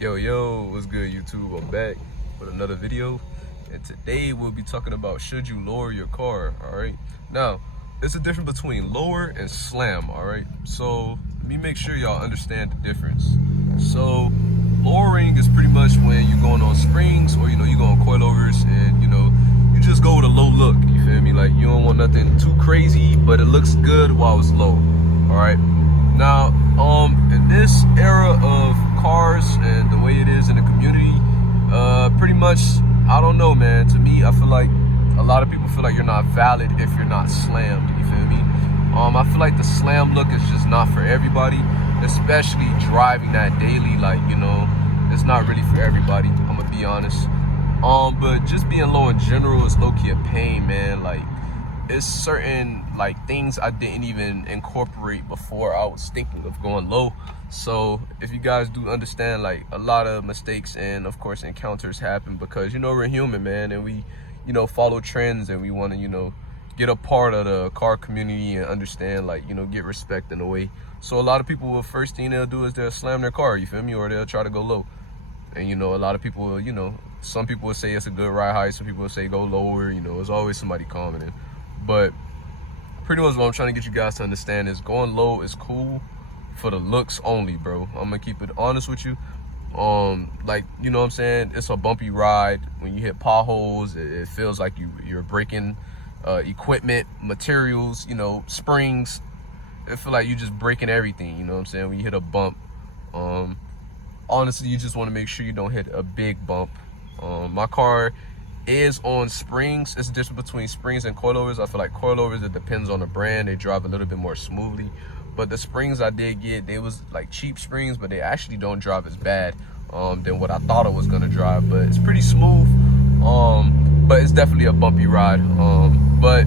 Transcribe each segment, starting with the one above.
Yo, what's good, YouTube? I'm back with another video, and today we'll be talking about should you lower your car. All right, now there's a difference between lower and slam. All right, so let me make sure y'all understand the difference. So lowering is pretty much when you're going on springs, or you go on coilovers, and you just go with a low look. You feel me? Like you don't want nothing too crazy, but it looks good while it's low. All right. Now, in this era of cars and the way it is in the community, pretty much, I don't know, man. To me, I feel like a lot of people feel like you're not valid if you're not slammed. You feel me? I feel like the slam look is just not for everybody, especially driving that daily. Like, it's not really for everybody. I'm gonna be honest. But just being low in general is low-key a pain, man. Like, it's certain things I didn't even incorporate before I was thinking of going low. So if you guys do understand, a lot of mistakes and of course encounters happen because we're human, man, and we follow trends, and we want to get a part of the car community and understand, get respect in a way. So a lot of people, the first thing they'll do is they'll slam their car, you feel me, or they'll try to go low. And a lot of people, some people will say it's a good ride height, some people will say go lower. There's always somebody commenting. But pretty much what I'm trying to get you guys to understand is going low is cool for the looks only, bro. I'm gonna keep it honest with you. You know what I'm saying? It's a bumpy ride. When you hit potholes, it feels like you're breaking equipment, materials, springs. It feels like you're just breaking everything, you know what I'm saying? When you hit a bump, honestly, you just want to make sure you don't hit a big bump. My car is on springs. It's the difference between springs and coilovers. I feel like coilovers, it depends on the brand. They drive a little bit more smoothly. But the springs I did get, they was like cheap springs, but they actually don't drive as bad than what I thought it was gonna drive. But it's pretty smooth. But it's definitely a bumpy ride. But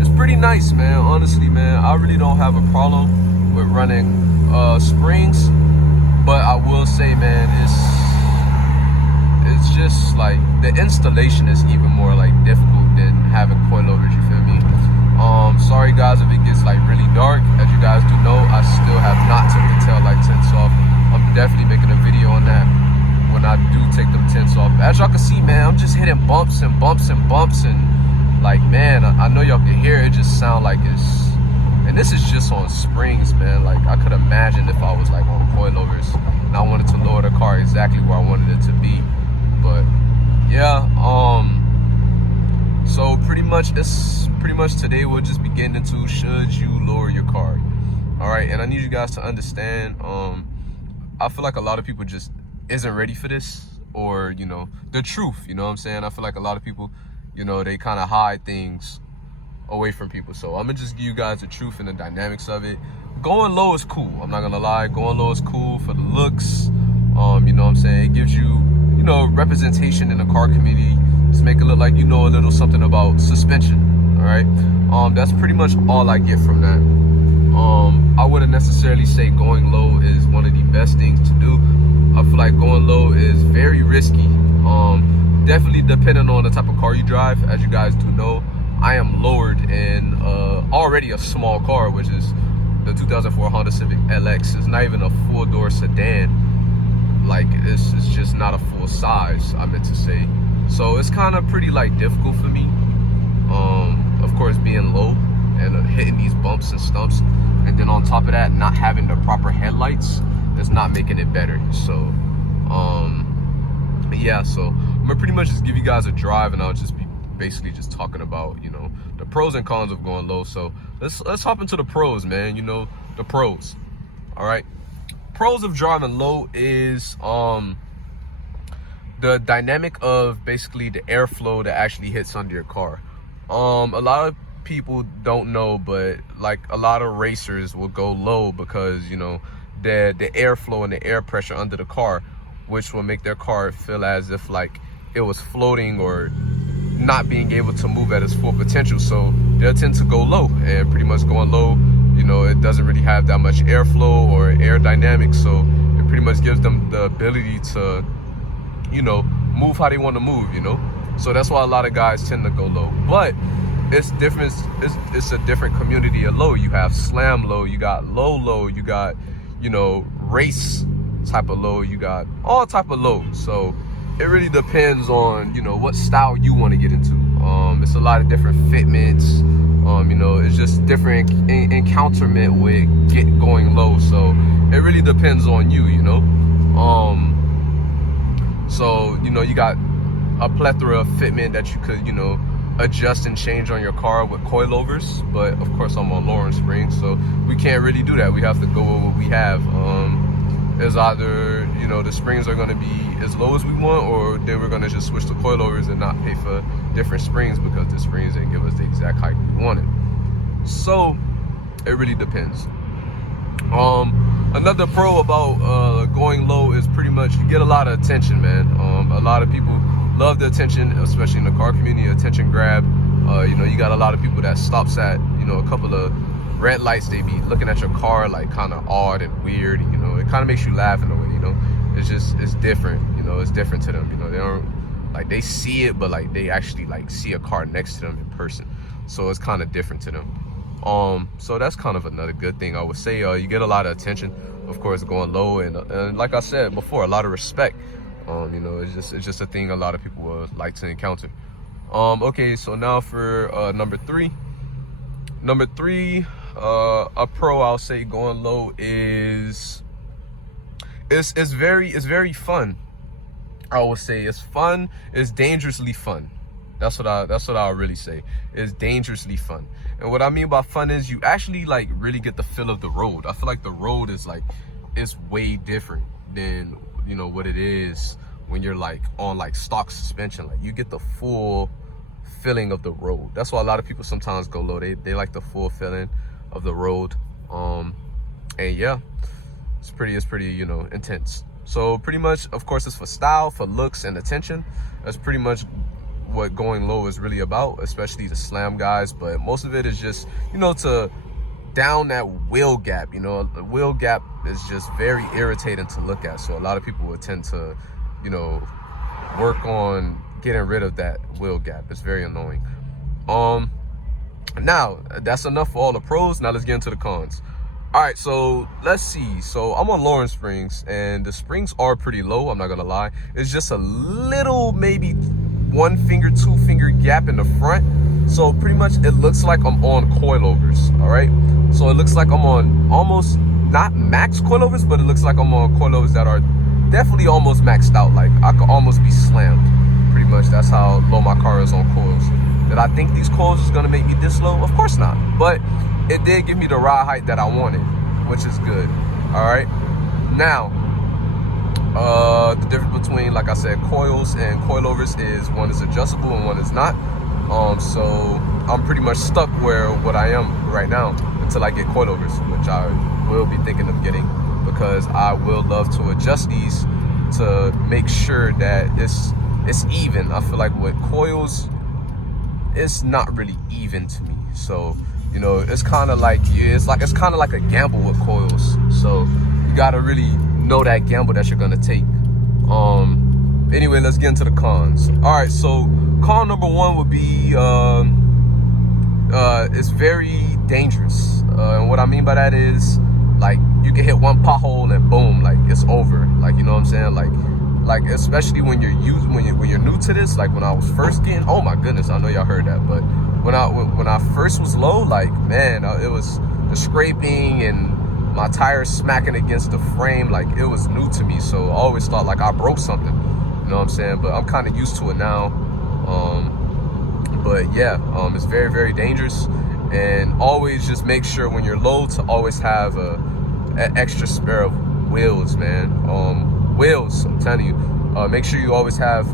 it's pretty nice, man. Honestly, man, I really don't have a problem with running springs. But I will say, man, it's just like the installation is even more difficult than having coilovers, you feel me? Sorry guys if it gets really dark. As you guys do know, I still have not took the tail light tints off. I'm definitely making a video on that when I do take them tints off. As y'all can see, man, I'm just hitting bumps and bumps and bumps, and man, I know y'all can hear it just sound like it's, and this is just on springs, man. I could imagine if I was on coilovers and I wanted to lower the car exactly where I wanted it to be. But yeah, so pretty much today we'll just be getting into should you lower your car. All right, and I need you guys to understand, I feel like a lot of people just isn't ready for this, or the truth, you know what I'm saying? I feel like a lot of people, they kind of hide things away from people. So I'm gonna just give you guys the truth and the dynamics of it. Going low is cool, I'm not gonna lie. Going low is cool for the looks. You know what I'm saying? It gives you representation in the car community. Just make it look like a little something about suspension. All right, that's pretty much all I get from that. I wouldn't necessarily say going low is one of the best things to do. I feel like going low is very risky. Definitely depending on the type of car you drive. As you guys do know, I am lowered in already a small car, which is the 2004 Honda Civic LX. It's not even a full-door sedan. It's just not a full size, I meant to say. So it's kind of pretty difficult for me. Of course, being low and hitting these bumps and stumps, and then on top of that, not having the proper headlights is not making it better. So yeah, so I'm gonna pretty much just give you guys a drive, and I'll just be basically just talking about the pros and cons of going low. So let's hop into the pros, man. The pros. All right, pros of driving low is the dynamic of basically the airflow that actually hits under your car. A lot of people don't know, but a lot of racers will go low because the airflow and the air pressure under the car, which will make their car feel as if it was floating or not being able to move at its full potential. So they'll tend to go low, and pretty much going low, it doesn't really have that much airflow or air dynamics, so it pretty much gives them the ability to move how they want to move. So that's why a lot of guys tend to go low. But it's different. It's a different community of low. You have slam low, you got low, you got race type of load, you got all type of loads. So it really depends on, you know, what style you want to get into. It's a lot of different fitments. You know, it's just different encounterment with going low. So it really depends on you, you know. So, you know, you got a plethora of fitment that you could, you know, adjust and change on your car with coilovers. But of course I'm on Lawrence springs, so we can't really do that. We have to go with what we have. Is either, you know, the springs are going to be as low as we want, or then we're going to just switch to coilovers and not pay for different springs because the springs didn't give us the exact height we wanted. So it really depends. Another pro about going low is pretty much you get a lot of attention, man. A lot of people love the attention, especially in the car community, attention grab. You know, you got a lot of people that stops at, you know, a couple of red lights. They be looking at your car like kind of odd and weird. You know, it kind of makes you laugh in a way, you know. It's different, you know, it's different to them. You know, they don't, like, they see it, but like they actually like see a car next to them in person. So it's kind of different to them. So that's kind of another good thing I would say. You get a lot of attention, of course, going low, and like I said before, a lot of respect. You know, it's just a thing a lot of people would like to encounter. Okay, so now for number three, a pro I'll say going low is it's very fun. I would say it's fun. It's dangerously fun. That's what I'll really say. It's dangerously fun. And what I mean by fun is you actually like really get the feel of the road. I feel like the road is like, it's way different than, you know, what it is when you're like on like stock suspension. Like you get the full feeling of the road. That's why a lot of people sometimes go low. They like the full feeling of the road. And yeah, it's pretty, you know, intense. So pretty much, of course, it's for style, for looks, and attention. That's pretty much what going low is really about, especially the slam guys. But most of it is just, you know, to down that wheel gap. You know, the wheel gap is just very irritating to look at. So a lot of people would tend to, you know, work on getting rid of that wheel gap. It's very annoying. Now that's enough for all the pros. Now let's get into the cons. All right, so let's see. So I'm on Lawrence springs, and the springs are pretty low, I'm not gonna lie. It's just a little, maybe 1 finger, 2 finger gap in the front. So pretty much it looks like I'm on coilovers. All right, so it looks like I'm on almost not max coilovers, but it looks like I'm on coilovers that are definitely almost maxed out. Like I could almost be slammed. Pretty much that's how low my car is on coils. Did I think these coils is gonna make me this low? Of course not, but it did give me the ride height that I wanted, which is good. All right, now the difference between, like I said, coils and coilovers is one is adjustable and one is not. So I'm pretty much stuck what I am right now until I get coilovers, which I will be thinking of getting, because I will love to adjust these to make sure that it's even. I feel like with coils, it's not really even to me. So, you know, it's kind of like it's kind of like a gamble with coils. So you gotta really know that gamble that you're gonna take. Anyway, let's get into the cons. All right, so con number one would be it's very dangerous. And what I mean by that is, like, you can hit one pothole and boom, like it's over. Like, you know what I'm saying? Like especially when you're new to this. Like when I was first getting, oh my goodness, I know y'all heard that, but when I first was low, like, man, it was the scraping and my tires smacking against the frame. Like, it was new to me, so I always thought like I broke something. You know what I'm saying? But I'm kind of used to it now. But yeah, it's very, very dangerous. And always just make sure when you're low to always have an extra spare of wheels, man. Wheels, I'm telling you. Make sure you always have,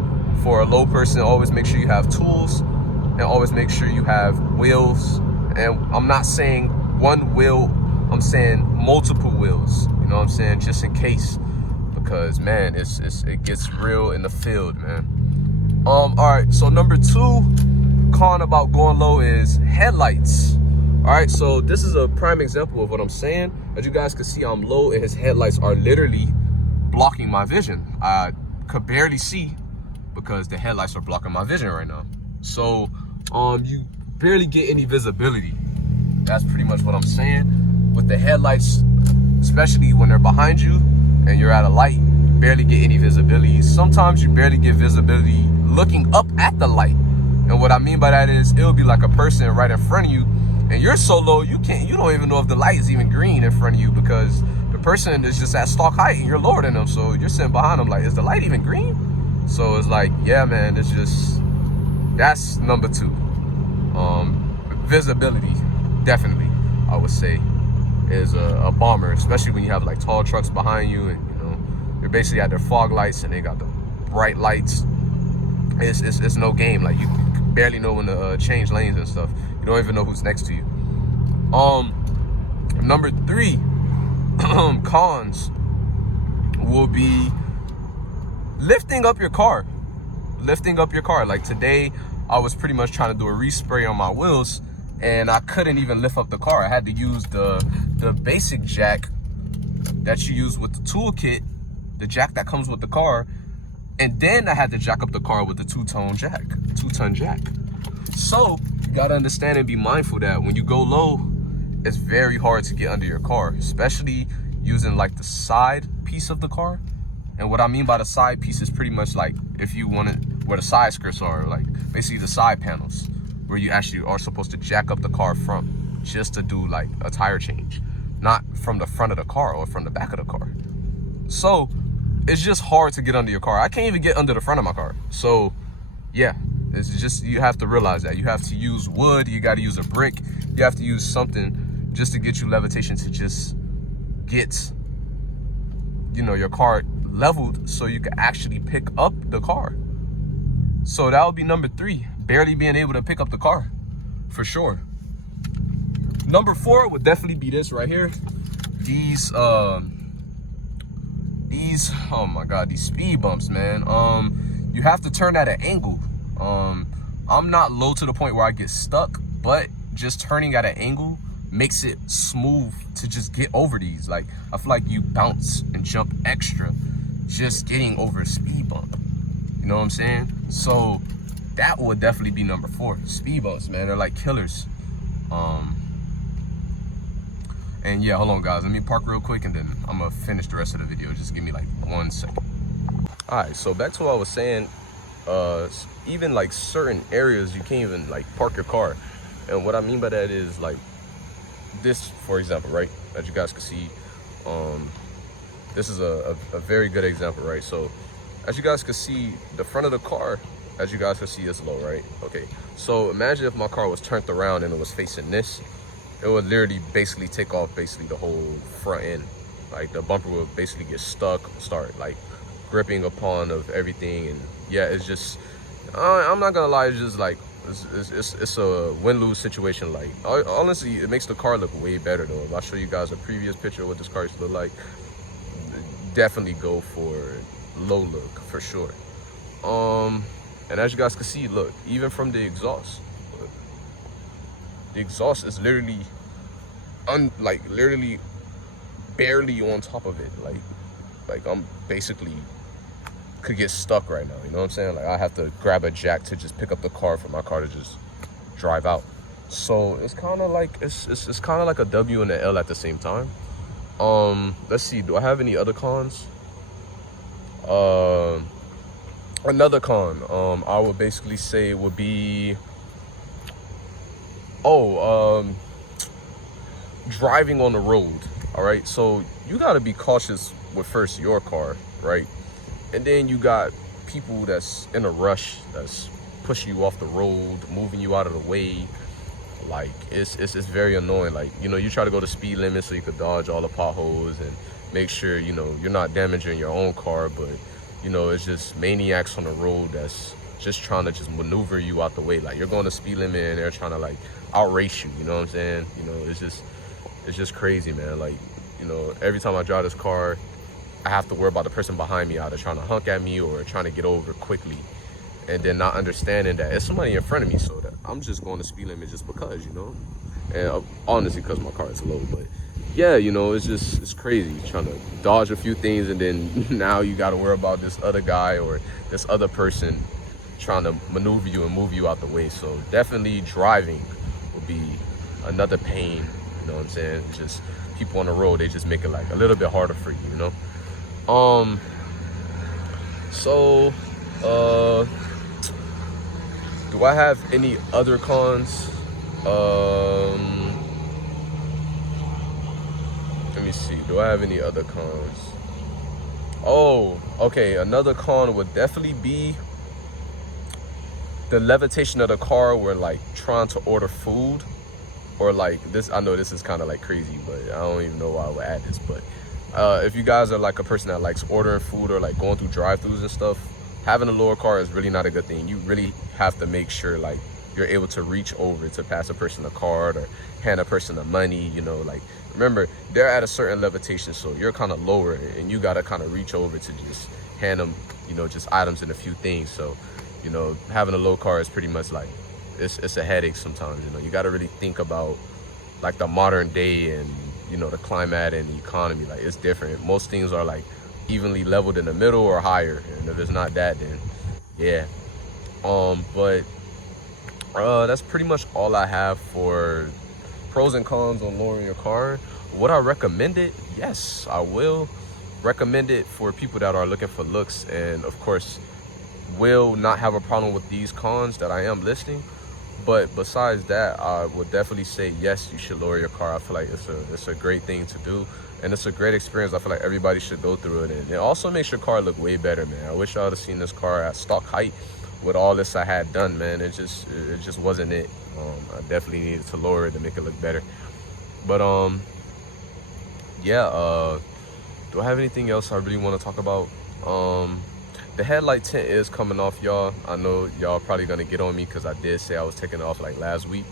for a low person, always make sure you have tools, and always make sure you have wheels. And I'm not saying one wheel, I'm saying multiple wheels. You know what I'm saying? Just in case, because man, it gets real in the field, man. All right, so number two con about going low is headlights. All right, so this is a prime example of what I'm saying. As you guys can see, I'm low and his headlights are literally blocking my vision. I could barely see because the headlights are blocking my vision right now. So you barely get any visibility. That's pretty much what I'm saying. With the headlights, especially when they're behind you, and you're at a light, you barely get any visibility. Sometimes you barely get visibility looking up at the light. And what I mean by that is it'll be like a person right in front of you, and you're so low you don't even know if the light is even green in front of you, because the person is just at stock height and you're lower than them. So you're sitting behind them like, is the light even green? So it's like, yeah, man, it's just, that's number 2. Visibility, definitely, I would say, is a bomber, especially when you have like tall trucks behind you, and you know they're basically at their fog lights and they got the bright lights. It's no game. Like, you barely know when to change lanes and stuff. You don't even know who's next to you. Number 3, cons will be lifting up your car. Like today, I was pretty much trying to do a respray on my wheels, and I couldn't even lift up the car. I had to use the basic jack that you use with the toolkit, the jack that comes with the car, and then I had to jack up the car with the 2-ton jack. So you gotta understand and be mindful that when you go low, it's very hard to get under your car, especially using like the side piece of the car. And what I mean by the side piece is pretty much like if you want it, where the side skirts are, like basically the side panels, where you actually are supposed to jack up the car from, just to do like a tire change, not from the front of the car or from the back of the car. So it's just hard to get under your car. I can't even get under the front of my car. So yeah, it's just, you have to realize that you have to use wood, you got to use a brick, you have to use something just to get you levitation, to just get, you know, your car leveled so you can actually pick up the car. So that would be number 3, barely being able to pick up the car, for sure. Number 4 would definitely be this right here. These oh my god, these speed bumps, man. You have to turn at an angle. I'm not low to the point where I get stuck, but just turning at an angle makes it smooth to just get over these. Like, I feel like you bounce and jump extra just getting over a speed bump. You know what I'm saying? So that would definitely be number 4. Speed bumps, man, they're like killers. And yeah, hold on guys, let me park real quick and then I'm gonna finish the rest of the video. Just give me like 1 second. All right, so back to what I was saying. Even like certain areas, you can't even like park your car. And what I mean by that is like this, for example, right, as you guys can see, this is a very good example, right? So as you guys can see, the front of the car, as you guys can see, is low, right? Okay, so imagine if my car was turned around and it was facing this, it would literally basically take off basically the whole front end. Like the bumper would basically get stuck, start like gripping upon of everything. And yeah, it's just, I'm not gonna lie, it's just like, it's a win-lose situation. Like, honestly, it makes the car look way better though. If I show you guys a previous picture of what this car used to look like, definitely go for low look for sure. And as you guys can see, look, even from the exhaust, look, the exhaust is literally literally barely on top of it. Like I'm basically could get stuck right now, you know what I'm saying? Like, I have to grab a jack to just pick up the car for my car to just drive out. So it's kind of like, it's kind of like a W and an L at the same time. Let's see, do I have any other cons? Another con I would basically say would be driving on the road. All right, so you got to be cautious with first your car, right? And then you got people that's in a rush, that's pushing you off the road, moving you out of the way. Like, it's very annoying. Like, you know, you try to go the speed limit so you could dodge all the potholes and make sure, you know, you're not damaging your own car, but you know, it's just maniacs on the road that's just trying to just maneuver you out the way. Like, you're going the speed limit and they're trying to like outrace you, you know what I'm saying? You know, it's just crazy, man. Like, you know, every time I drive this car, I have to worry about the person behind me either trying to honk at me or trying to get over quickly, and then not understanding that it's somebody in front of me, so that I'm just going the speed limit just because, you know, and honestly because my car is low. But yeah, you know, it's crazy trying to dodge a few things, and then now you got to worry about this other guy or this other person trying to maneuver you and move you out the way. So definitely driving will be another pain, you know what I'm saying? Just people on the road, they just make it like a little bit harder for you, you know? So do I have any other cons? Let me see. Do I have any other cons? Oh, okay. Another con would definitely be the levitation of the car when like trying to order food, or like this. I know this is kind of like crazy, but I don't even know why I would add this. But if you guys are like a person that likes ordering food or like going through drive-thrus and stuff, having a lower car is really not a good thing. You really have to make sure like you're able to reach over to pass a person a card or hand a person the money, you know, like remember they're at a certain levitation, so you're kind of lower and you got to kind of reach over to just hand them, you know, just items and a few things. So, you know, having a low car is pretty much like it's a headache sometimes. You know, you got to really think about like the modern day and, you know, the climate and the economy. Like it's different. Most things are like evenly leveled in the middle or higher, and if it's not that, then yeah. But that's pretty much all I have for pros and cons on lowering your car. Would I recommend it? Yes, I will recommend it for people that are looking for looks, and of course will not have a problem with these cons that I am listing. But besides that, I would definitely say yes, you should lower your car. I feel like it's a great thing to do, and it's a great experience. I feel like everybody should go through it, and it also makes your car look way better, man. I wish I would have seen this car at stock height with all this I had done, man. It just wasn't it. I definitely needed to lower it to make it look better. But yeah, do I have anything else I really want to talk about? The headlight tint is coming off, y'all. I know y'all probably gonna get on me because I did say I was taking it off like last week.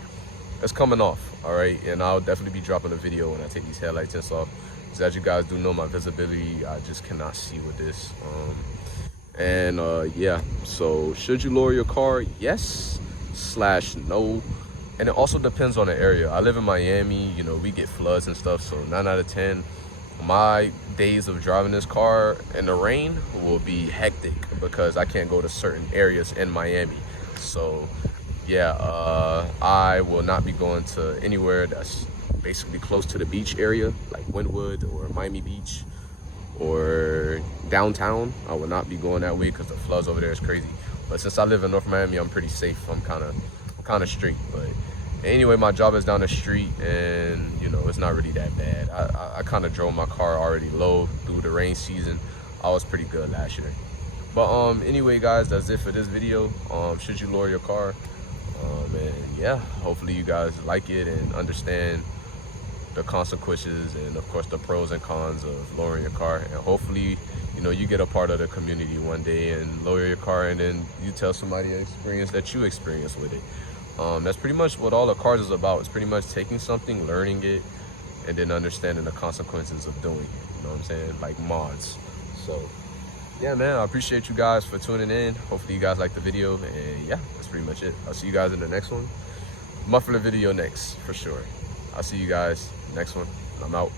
It's coming off, all right? And I'll definitely be dropping a video when I take these headlight tints off, because as you guys do know, my visibility, I just cannot see with this. Yeah, so should you lower your car? Yes / no. And it also depends on the area. I live in Miami, you know, we get floods and stuff, so 9 out of 10 my days of driving this car in the rain will be hectic because I can't go to certain areas in Miami. So yeah, I will not be going to anywhere that's basically close to the beach area, like Wynwood or Miami Beach or downtown. I will not be going that way because the floods over there is crazy. But since I live in North Miami, I'm pretty safe. I'm kind of straight. But anyway, my job is down the street, and you know, it's not really that bad. I kind of drove my car already low through the rain season. I was pretty good last year. But anyway, guys, that's it for this video. Should you lower your car? And yeah, hopefully you guys like it and understand the consequences and of course the pros and cons of lowering your car. And hopefully, you know, you get a part of the community one day and lower your car, and then you tell somebody an experience that you experienced with it. That's pretty much what all the cars is about. It's pretty much taking something, learning it, and then understanding the consequences of doing it. You know what I'm saying? Like mods. So yeah, man, I appreciate you guys for tuning in. Hopefully you guys like the video, and yeah, that's pretty much it. I'll see you guys in the next one. Muffler video next for sure. I'll see you guys next one. I'm out.